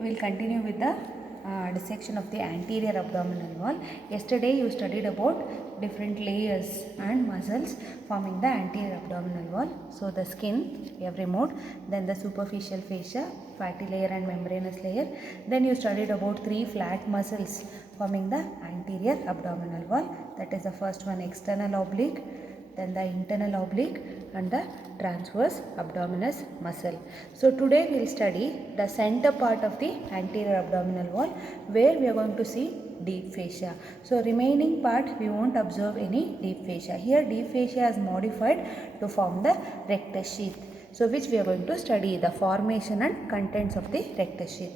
we will continue with the dissection of the anterior abdominal wall. Yesterday you studied about different layers and muscles forming the anterior abdominal wall. So the skin we have removed, then the superficial fascia, fatty layer and membranous layer. Then you studied about 3 flat muscles forming the anterior abdominal wall. That is the first one, external oblique, then the internal oblique and the transverse abdominis muscle. So today we will study the center part of the anterior abdominal wall, where we are going to see deep fascia. So remaining part we won't observe any deep fascia. Here deep fascia is modified to form the rectus sheath. So which we are going to study the formation and contents of the rectus sheath.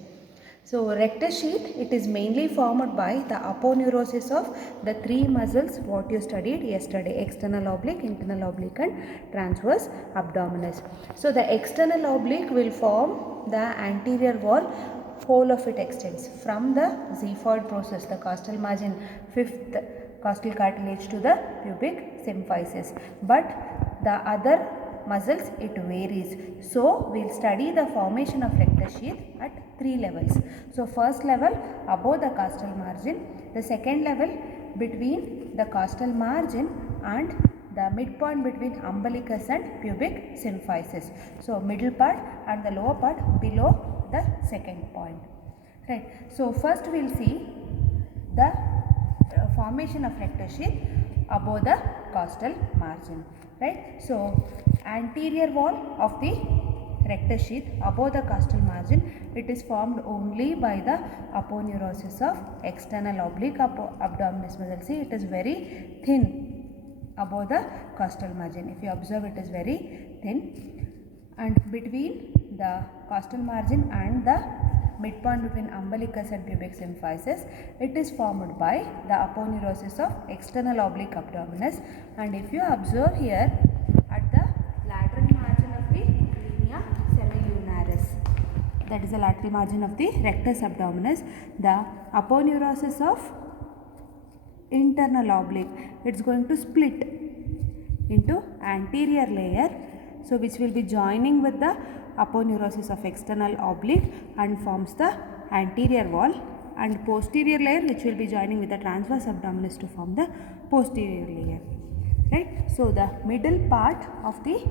So rectus sheath, it is mainly formed by the aponeurosis of the 3 muscles what you studied yesterday, external oblique, internal oblique and transverse abdominis. So the external oblique will form the anterior wall, whole of it extends from the xiphoid process, the costal margin, 5th costal cartilage to the pubic symphysis. But the other muscles it varies. So we will study the formation of rectus sheath at 3 levels. So first level above the costal margin, the second level between the costal margin and the midpoint between umbilicus and pubic symphysis. So middle part and the lower part below the second point. Right. So first we will see the formation of rectus sheath above the costal margin. Right. So anterior wall of the rectus sheath above the costal margin, it is formed only by the aponeurosis of external oblique abdominis muscle. See, it is very thin above the costal margin. If you observe, it is very thin, and between the costal margin and the midpoint between umbilicus and pubic symphysis, it is formed by the aponeurosis of external oblique abdominis. And if you observe here, at the lateral margin of the linea semilunaris, that is the lateral margin of the rectus abdominis, the aponeurosis of internal oblique, it is going to split into anterior layer, so which will be joining with the aponeurosis of external oblique and forms the anterior wall, and posterior layer which will be joining with the transverse abdominis to form the posterior layer. Right. So the middle part of the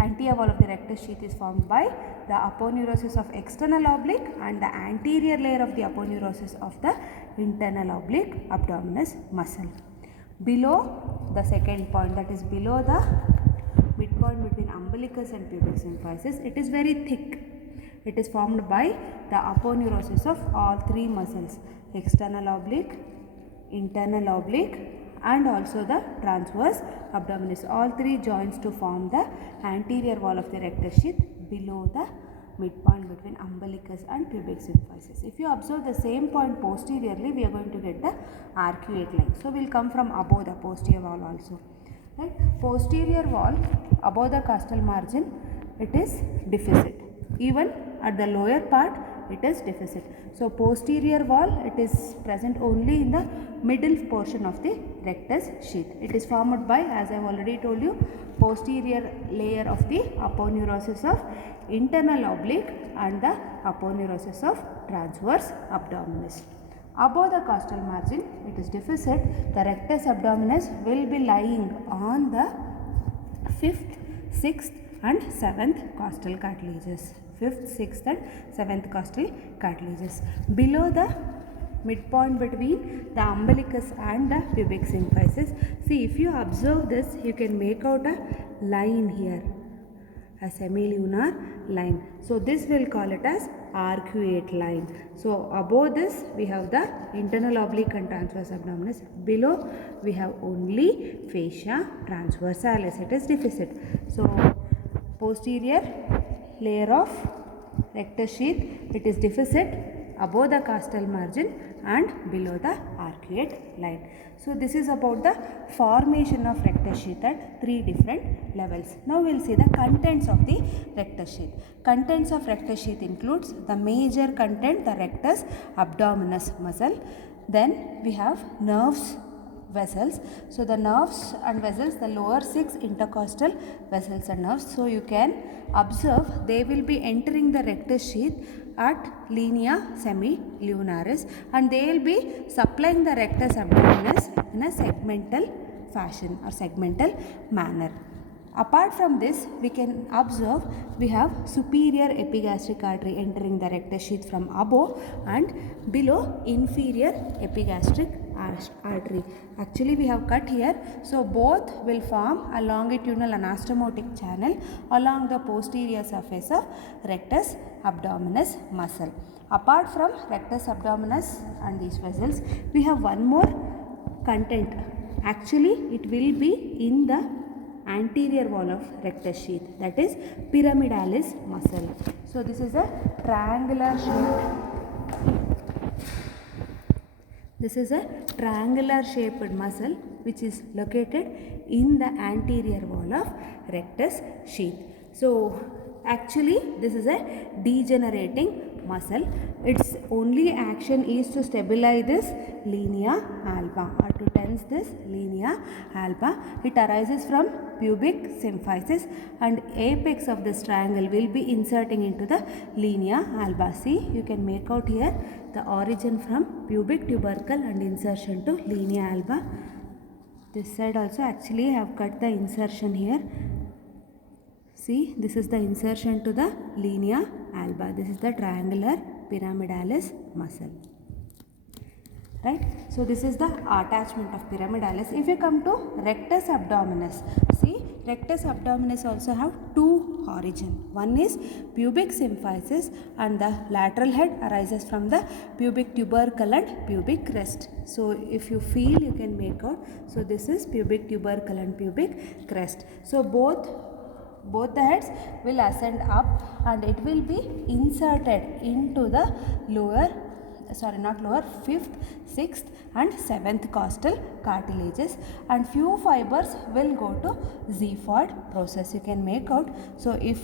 anterior wall of the rectus sheath is formed by the aponeurosis of external oblique and the anterior layer of the aponeurosis of the internal oblique abdominis muscle. Below the second point, that is below the midpoint between umbilicus and pubic symphysis, it is very thick. It is formed by the aponeurosis of all 3 muscles, external oblique, internal oblique and also the transverse abdominis. All 3 joins to form the anterior wall of the rectus sheath below the midpoint between umbilicus and pubic symphysis. If you observe the same point posteriorly, we are going to get the arcuate line. So we will come from above the posterior wall also. Right. Posterior wall above the costal margin, it is deficit. Even at the lower part, it is deficit. So posterior wall, it is present only in the middle portion of the rectus sheath. It is formed by, as I have already told you, posterior layer of the aponeurosis of internal oblique and the aponeurosis of transverse abdominis. Above the costal margin, it is deficit. The rectus abdominis will be lying on the 5th, 6th and 7th costal cartilages. 5th, 6th and 7th costal cartilages. Below the midpoint between the umbilicus and the pubic symphysis. See, if you observe this, you can make out a line here, a semilunar line. So this will call it as arcuate line. So above this we have the internal oblique and transverse abdominis. Below we have only fascia transversalis. It is deficit. So posterior layer of rectus sheath, it is deficit above the costal margin and below the arcuate line. So this is about the formation of rectus sheath at 3 different levels. Now we will see the contents of the rectus sheath. Contents of rectus sheath includes the major content, the rectus abdominis muscle. Then we have nerves, vessels. So the nerves and vessels, the lower 6 intercostal vessels and nerves. So you can observe they will be entering the rectus sheath at linea semilunaris, and they will be supplying the rectus abdominis in a segmental fashion or segmental manner. Apart from this, we can observe we have superior epigastric artery entering the rectus sheath from above, and below inferior epigastric artery. Actually we have cut here, so both will form a longitudinal anastomotic channel along the posterior surface of rectus abdominis muscle. Apart from rectus abdominis and these vessels, we have one more content. Actually it will be in the anterior wall of rectus sheath, that is pyramidalis muscle. So this is a triangular shaped muscle which is located in the anterior wall of rectus sheath. So actually this is a degenerating muscle. Its only action is to stabilize this linea alba or to tense this linea alba. It arises from pubic symphysis, and apex of this triangle will be inserting into the linea alba. See, you can make out here the origin from pubic tubercle and insertion to linea alba. This side also actually I have cut the insertion here. See, this is the insertion to the linea alba. This is the triangular pyramidalis muscle. Right? So this is the attachment of pyramidalis. If you come to rectus abdominis, see, rectus abdominis also have two origin. One is pubic symphysis, and the lateral head arises from the pubic tubercle and pubic crest. So if you feel, you can make out. So this is pubic tubercle and pubic crest. So both the heads will ascend up, and it will be inserted into the fifth, sixth and seventh costal cartilages, and few fibers will go to xiphoid process. You can make out. So if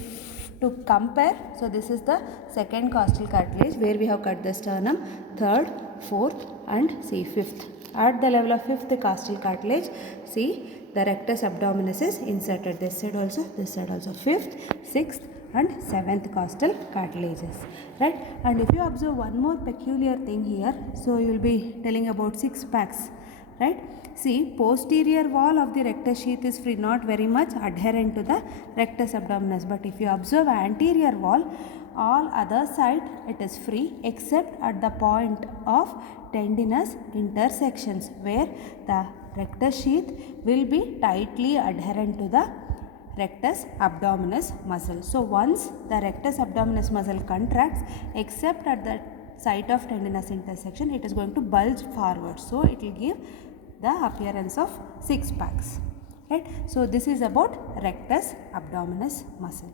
to compare, so this is the second costal cartilage where we have cut the sternum, third, fourth and see fifth. At the level of fifth costal cartilage, see, the rectus abdominis is inserted, this side also, fifth, sixth and seventh costal cartilages, right? And if you observe one more peculiar thing here, so you will be telling about six packs, right? See, posterior wall of the rectus sheath is free, not very much adherent to the rectus abdominis, but if you observe anterior wall, all other side it is free except at the point of tendinous intersections where the rectus sheath will be tightly adherent to the rectus abdominis muscle. So once the rectus abdominis muscle contracts, except at the site of tendinous intersection, it is going to bulge forward. So it will give the appearance of six packs, right? So this is about rectus abdominis muscle.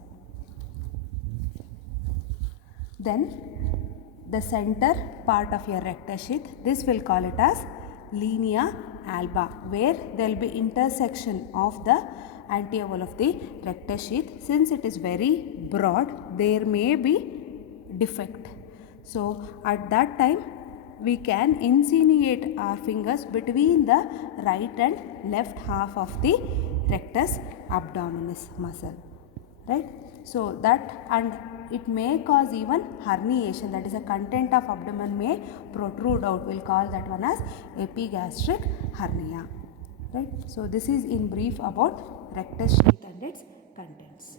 Then the center part of your rectus sheath, this will call it as linea alba, where there will be intersection of the anterior wall of the rectus sheath. Since it is very broad, there may be defect. So at that time we can insinuate our fingers between the right and left half of the rectus abdominis muscle, right? So that, and it may cause even herniation, that is, a content of abdomen may protrude out. We'll call that one as epigastric hernia, right? So this is in brief about rectus sheath and its contents.